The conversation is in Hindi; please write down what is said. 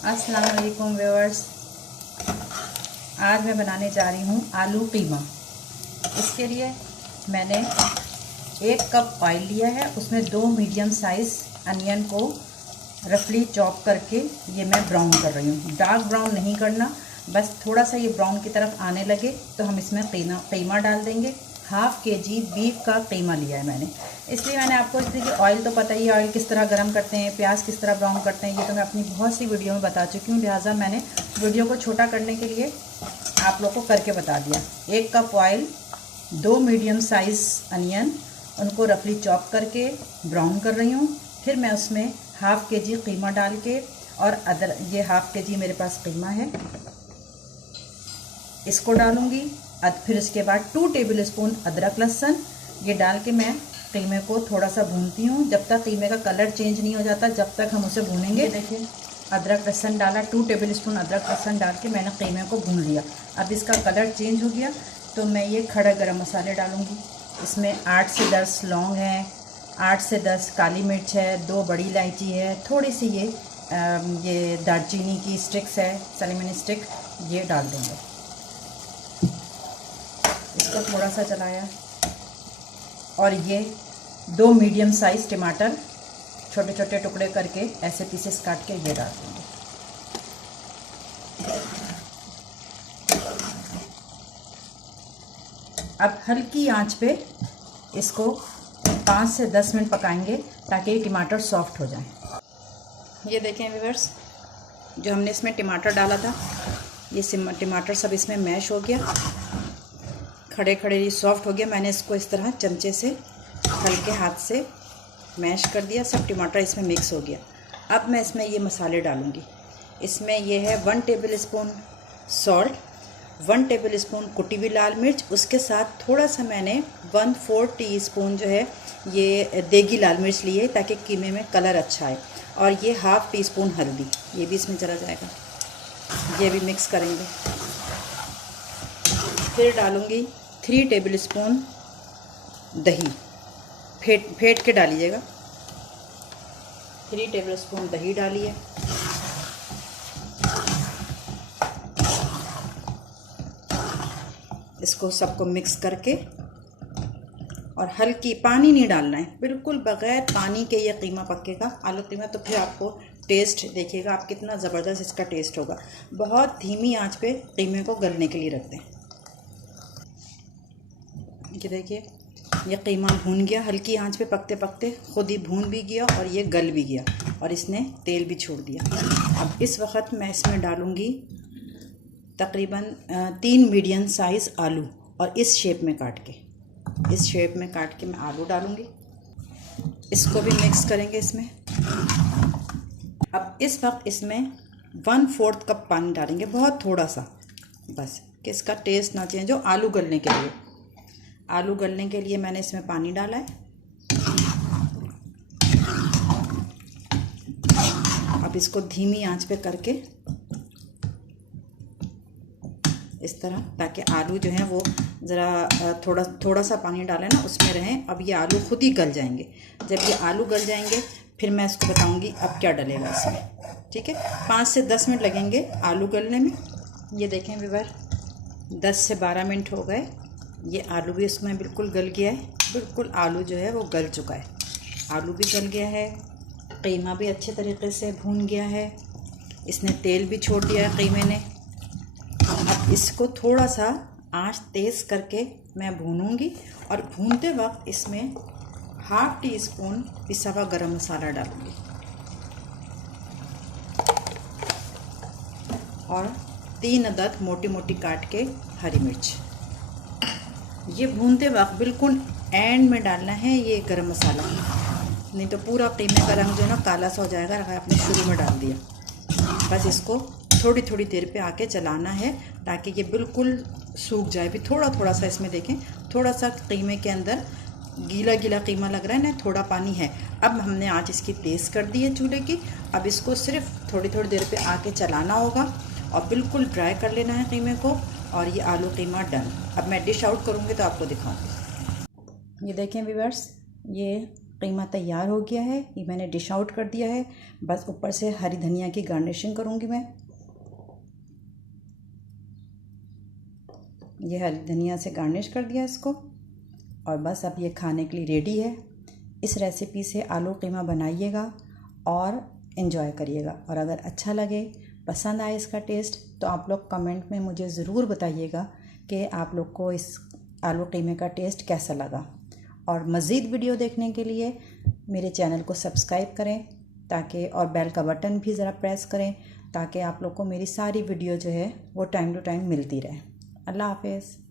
अस्सलाम वालेकुम व्यूअर्स। आज मैं बनाने जा रही हूँ आलू कीमा। इसके लिए मैंने 1 कप ऑयल लिया है, उसमें 2 मीडियम साइज़ अनियन को रफली चॉप करके ये मैं ब्राउन कर रही हूँ। डार्क ब्राउन नहीं करना, बस थोड़ा सा ये ब्राउन की तरफ आने लगे तो हम इसमें कीमा डाल देंगे। 1/2 kg बीफ का कीमा लिया है मैंने, इसलिए मैंने आपको देखिए ऑयल तो पता ही है, ऑयल किस तरह गर्म करते हैं, प्याज किस तरह ब्राउन करते हैं, ये तो मैं अपनी बहुत सी वीडियो में बता चुकी हूँ। लिहाजा मैंने वीडियो को छोटा करने के लिए आप लोग को करके बता दिया। 1 cup oil, 2 medium size onion, उनको रफली चॉप करके ब्राउन कर रही हूँ। फिर मैं उसमें 1/2 kg कीमा डाल के और ये 1/2 kg मेरे पास कीमा है, इसको डालूँगी। फिर इसके बाद 2 टेबल स्पून अदरक लहसुन ये डाल के मैं कीमे को थोड़ा सा भूनती हूँ जब तक कीमे का कलर चेंज नहीं हो जाता, जब तक हम उसे भूनेंगे। देखिए अदरक लहसुन डाला, 2 टेबल स्पून अदरक लहसुन डाल के मैंने कीमे को भून लिया। अब इसका कलर चेंज हो गया तो मैं ये खड़ा गरम मसाले डालूँगी। इसमें 8 से 10 लौंग हैं, 8 से 10 काली मिर्च है, 2 बड़ी इलायची है, थोड़ी सी ये दालचीनी की स्टिक्स है, सिनेमन स्टिक, ये डाल देंगे। इसको थोड़ा सा चलाया और ये 2 मीडियम साइज़ टमाटर छोटे छोटे टुकड़े करके ऐसे पीसेस काट के ये डाल देंगे। अब हल्की आंच पे इसको 5 से 10 मिनट पकाएंगे ताकि टमाटर सॉफ्ट हो जाए। ये देखें व्यूअर्स, जो हमने इसमें टमाटर डाला था ये टमाटर सब इसमें मैश हो गया, खड़े खड़े ये सॉफ्ट हो गया। मैंने इसको इस तरह चमचे से हल्के हाथ से मैश कर दिया, सब टमाटर इसमें मिक्स हो गया। अब मैं इसमें ये मसाले डालूँगी। इसमें ये है 1 table spoon salt, 1 table spoon कुटी हुई लाल मिर्च, उसके साथ थोड़ा सा मैंने 1/4 टीस्पून जो है ये देगी लाल मिर्च ली है ताकि कीमे में कलर अच्छा आए, और ये 1/2 टीस्पून हल्दी ये भी इसमें चला जाएगा। ये भी मिक्स करेंगे। फिर डालूँगी 3 टेबल स्पून दही, फेंट के डालिएगा। 3 टेबल स्पून दही डालिए। इसको सबको मिक्स करके, और हल्की पानी नहीं डालना है, बिल्कुल बग़ैर पानी के ये कीमा पकेगा आलू कीमा। तो फिर आपको टेस्ट देखिएगा आप कितना ज़बरदस्त इसका टेस्ट होगा। बहुत धीमी आंच पे कीमे को गलने के लिए रखते हैं। ये देखिए ये कीमा भून गया, हल्की आंच पे पकते पकते खुद ही भून भी गया और ये गल भी गया और इसने तेल भी छोड़ दिया। अब इस वक्त मैं इसमें डालूँगी तकरीबन 3 मीडियम साइज़ आलू, और इस शेप में काट के मैं आलू डालूँगी। इसको भी मिक्स करेंगे इसमें। अब इस वक्त इसमें 1/4 कप पानी डालेंगे, बहुत थोड़ा सा, बस कि इसका टेस्ट ना चेंज हो। आलू गलने के लिए मैंने इसमें पानी डाला है। अब इसको धीमी आंच पे करके इस तरह, ताकि आलू जो है वो ज़रा थोड़ा सा पानी डालें ना उसमें रहें। अब ये आलू खुद ही गल जाएंगे। जब ये आलू गल जाएंगे फिर मैं इसको बताऊंगी अब क्या डलेगा इसमें, ठीक है। 5 से 10 मिनट लगेंगे आलू गलने में। ये देखें व्यूअर, 10 से 12 मिनट हो गए। ये आलू भी इसमें बिल्कुल गल गया है, बिल्कुल आलू जो है वो गल चुका है। आलू भी गल गया है, कीमा भी अच्छे तरीके से भून गया है, इसने तेल भी छोड़ दिया है कीमे ने। अब इसको थोड़ा सा आंच तेज़ करके मैं भूनूंगी, और भूनते वक्त इसमें 1/2 टीस्पून पिसा हुआ गरम मसाला डालूंगी और 3 अदद मोटी मोटी काट के हरी मिर्च। ये भूनते वक्त बिल्कुल एंड में डालना है ये गरम मसाला, नहीं तो पूरा कीमे का रंग जो है ना काला सा हो जाएगा अगर आपने शुरू में डाल दिया। बस इसको थोड़ी थोड़ी देर पे आके चलाना है ताकि ये बिल्कुल सूख जाए। भी थोड़ा थोड़ा सा इसमें देखें, थोड़ा सा कीमे के अंदर गीला गीला कीमा लग रहा है ना, थोड़ा पानी है। अब हमने आँच इसकी तेज़ कर दी है चूल्हे की। अब इसको सिर्फ थोड़ी थोड़ी देर पे आके चलाना होगा और बिल्कुल ड्राई कर लेना है कीमे को, और ये आलू कीमा डन। अब मैं डिश आउट करूँगी तो आपको दिखाऊँगी। ये देखें व्यूअर्स, ये कीमा तैयार हो गया है। ये मैंने डिश आउट कर दिया है। बस ऊपर से हरी धनिया की गार्निशिंग करूँगी मैं। ये हरी धनिया से गार्निश कर दिया इसको और बस अब ये खाने के लिए रेडी है। इस रेसिपी से आलू कीमा बनाइएगा और इन्जॉय करिएगा। और अगर अच्छा लगे, पसंद आए इसका टेस्ट, तो आप लोग कमेंट में मुझे ज़रूर बताइएगा कि आप लोग को इस आलू कीमे का टेस्ट कैसा लगा। और मज़ीद वीडियो देखने के लिए मेरे चैनल को सब्सक्राइब करें ताकि, और बेल का बटन भी ज़रा प्रेस करें ताकि आप लोग को मेरी सारी वीडियो जो है वो टाइम टू टाइम मिलती रहे। अल्लाह हाफ़िज़।